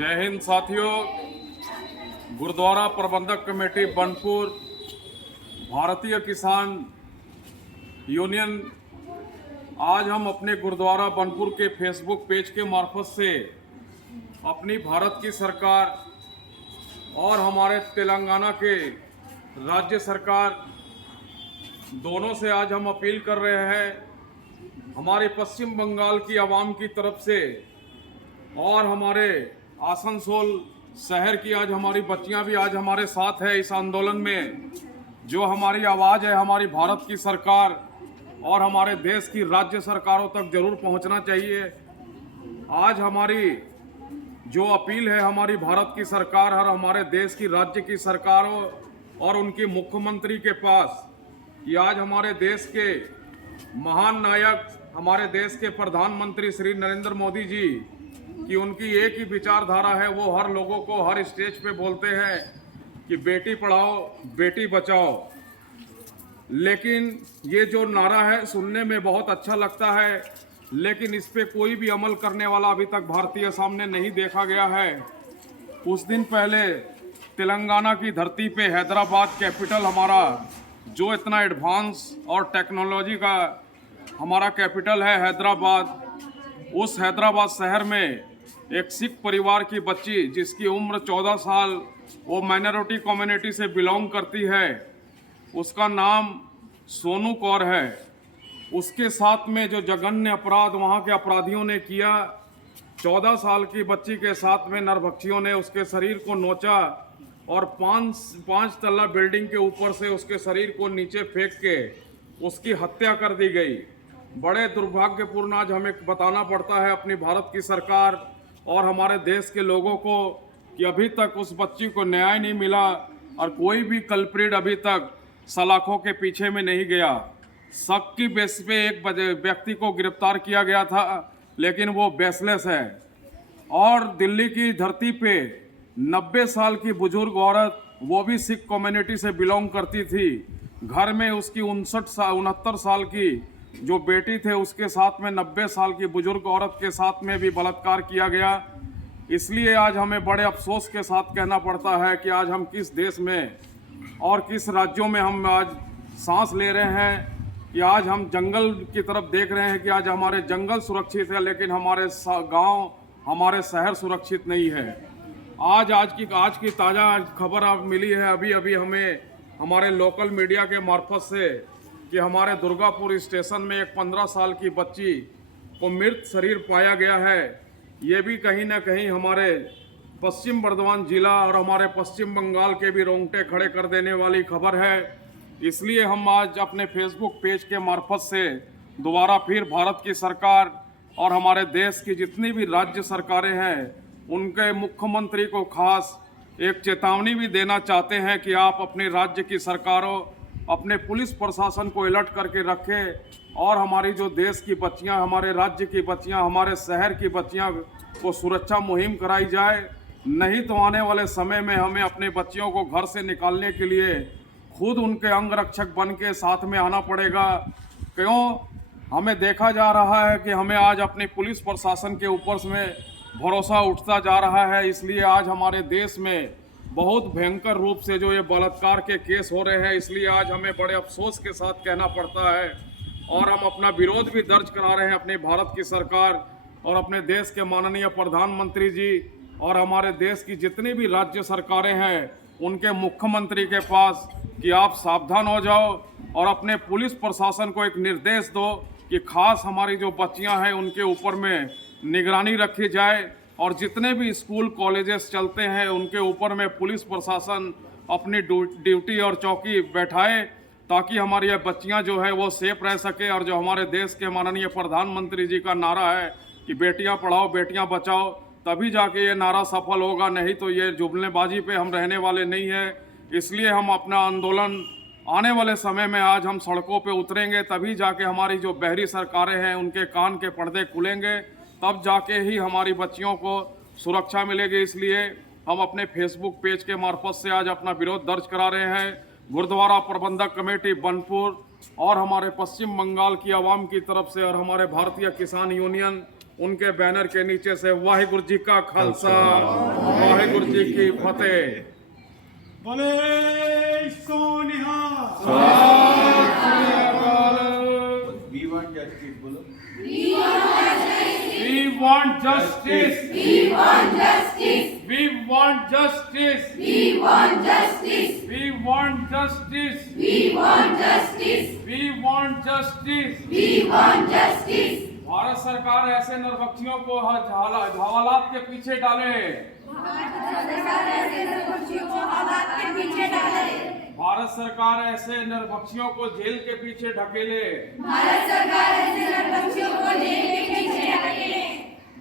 जय हिंद साथियों। गुरुद्वारा प्रबंधक कमेटी बनपुर, भारतीय किसान यूनियन, आज हम अपने गुरुद्वारा बनपुर के फेसबुक पेज के मार्फत से अपनी भारत की सरकार और हमारे तेलंगाना के राज्य सरकार दोनों से आज हम अपील कर रहे हैं, हमारे पश्चिम बंगाल की आवाम की तरफ से और हमारे आसनसोल शहर की आज हमारी बच्चियां भी आज हमारे साथ है इस आंदोलन में। जो हमारी आवाज़ है हमारी भारत की सरकार और हमारे देश की राज्य सरकारों तक जरूर पहुंचना चाहिए। आज हमारी जो अपील है हमारी भारत की सरकार और हमारे देश की राज्य की सरकारों और उनके मुख्यमंत्री के पास कि आज हमारे देश के महान नायक, हमारे देश के प्रधानमंत्री श्री नरेंद्र मोदी जी कि उनकी एक ही विचारधारा है, वो हर लोगों को हर स्टेज पे बोलते हैं कि बेटी पढ़ाओ बेटी बचाओ। लेकिन ये जो नारा है सुनने में बहुत अच्छा लगता है, लेकिन इस पे कोई भी अमल करने वाला अभी तक भारतीय सामने नहीं देखा गया है। कुछ दिन पहले तेलंगाना की धरती पे हैदराबाद कैपिटल हमारा जो इतना एडवांस और टेक्नोलॉजी का हमारा कैपिटल है हैदराबाद, उस हैदराबाद शहर में एक सिख परिवार की बच्ची जिसकी उम्र 14 साल, वो माइनॉरिटी कम्युनिटी से बिलोंग करती है, उसका नाम सोनू कौर है। उसके साथ में जो जघन्य अपराध वहाँ के अपराधियों ने किया, 14 साल की बच्ची के साथ में नरभक्षियों ने उसके शरीर को नोचा और पाँच तल्ला बिल्डिंग के ऊपर से उसके शरीर को नीचे फेंक के उसकी हत्या कर दी गई। बड़े दुर्भाग्यपूर्ण आज हमें बताना पड़ता है अपनी भारत की सरकार और हमारे देश के लोगों को कि अभी तक उस बच्ची को न्याय नहीं मिला और कोई भी कल्प्रिट अभी तक सलाखों के पीछे में नहीं गया। शक की बेस पे एक व्यक्ति को गिरफ्तार किया गया था, लेकिन वो बेसलेस है। और दिल्ली की धरती पे 90 साल की बुजुर्ग औरत, वो भी सिख कम्युनिटी से बिलोंग करती थी, घर में उसकी 69 साल की जो बेटी थे उसके साथ में 90 साल की बुजुर्ग औरत के साथ में भी बलात्कार किया गया। इसलिए आज हमें बड़े अफसोस के साथ कहना पड़ता है कि आज हम किस देश में और किस राज्यों में हम आज सांस ले रहे हैं कि आज हम जंगल की तरफ देख रहे हैं कि आज हमारे जंगल सुरक्षित है, लेकिन हमारे गांव, हमारे शहर सुरक्षित नहीं है। आज की ताज़ा खबर अब मिली है अभी अभी हमें हमारे लोकल मीडिया के मार्फत से कि हमारे दुर्गापुर स्टेशन में एक 15 साल की बच्ची को मृत शरीर पाया गया है। ये भी कहीं ना कहीं हमारे पश्चिम बर्धमान जिला और हमारे पश्चिम बंगाल के भी रोंगटे खड़े कर देने वाली खबर है। इसलिए हम आज अपने फेसबुक पेज के मार्फत से दोबारा फिर भारत की सरकार और हमारे देश की जितनी भी राज्य सरकारें हैं उनके मुख्यमंत्री को खास एक चेतावनी भी देना चाहते हैं कि आप अपने राज्य की सरकारों, अपने पुलिस प्रशासन को अलर्ट करके रखें और हमारी जो देश की बच्चियां, हमारे राज्य की बच्चियां, हमारे शहर की बच्चियां को सुरक्षा मुहिम कराई जाए। नहीं तो आने वाले समय में हमें अपने बच्चियों को घर से निकालने के लिए खुद उनके अंगरक्षक बन के साथ में आना पड़ेगा। क्यों? हमें देखा जा रहा है कि हमें आज अपने पुलिस प्रशासन के ऊपर में भरोसा उठता जा रहा है। इसलिए आज हमारे देश में बहुत भयंकर रूप से जो ये बलात्कार के केस हो रहे हैं, इसलिए आज हमें बड़े अफसोस के साथ कहना पड़ता है और हम अपना विरोध भी दर्ज करा रहे हैं अपने भारत की सरकार और अपने देश के माननीय प्रधानमंत्री जी और हमारे देश की जितनी भी राज्य सरकारें हैं उनके मुख्यमंत्री के पास कि आप सावधान हो जाओ और अपने पुलिस प्रशासन को एक निर्देश दो कि खास हमारी जो बच्चियां हैं उनके ऊपर में निगरानी रखी जाए और जितने भी स्कूल कॉलेजेस चलते हैं उनके ऊपर में पुलिस प्रशासन अपनी ड्यूटी और चौकी बैठाए ताकि हमारी ये बच्चियां जो है वो सेफ रह सके। और जो हमारे देश के माननीय प्रधानमंत्री जी का नारा है कि बेटियां पढ़ाओ बेटियां बचाओ, तभी जाके ये नारा सफल होगा, नहीं तो ये जुमलेबाजी पे हम रहने वाले नहीं है। इसलिए हम अपना आंदोलन आने वाले समय में आज हम सड़कों पे उतरेंगे, तभी जाके हमारी जो बहरी सरकारें हैं उनके कान के पर्दे खुलेंगे, तब जाके ही हमारी बच्चियों को सुरक्षा मिलेगी। इसलिए हम अपने फेसबुक पेज के मार्फत से आज अपना विरोध दर्ज करा रहे हैं। गुरुद्वारा प्रबंधक कमेटी बनपुर और हमारे पश्चिम बंगाल की आवाम की तरफ से और हमारे भारतीय किसान यूनियन उनके बैनर के नीचे से वाहिगुरु जी का खालसा, वाहिगुरु जी की फतेह। बोले सोनिहा। We want justice, बोलो। We want justice. We want justice. We want justice. We want justice. We want justice. We want justice. We want justice. We want justice. Bharat सरकार ऐसे नरभक्षियों को हवालात के पीछे डाले। भारत सरकार ऐसे नरभक्षियों को जेल के पीछे ढकेले। भारत सरकार ऐसे नरभक्षियों को जेल के पीछे ढकेले।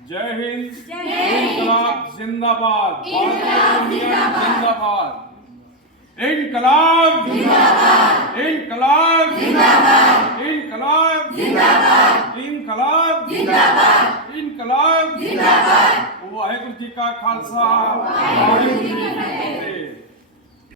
जय हिंद, इंकलाब जिंदाबाद, इंकलाब जिंदाबाद, इंकलाब जिंदाबाद, इंकलाब जिंदाबाद, इंकलाब जिंदाबाद, इंकलाब जिंदाबाद, इंकलाब जिंदाबाद। वाहिगुरु जी का खालसा, वाहिगुरु जी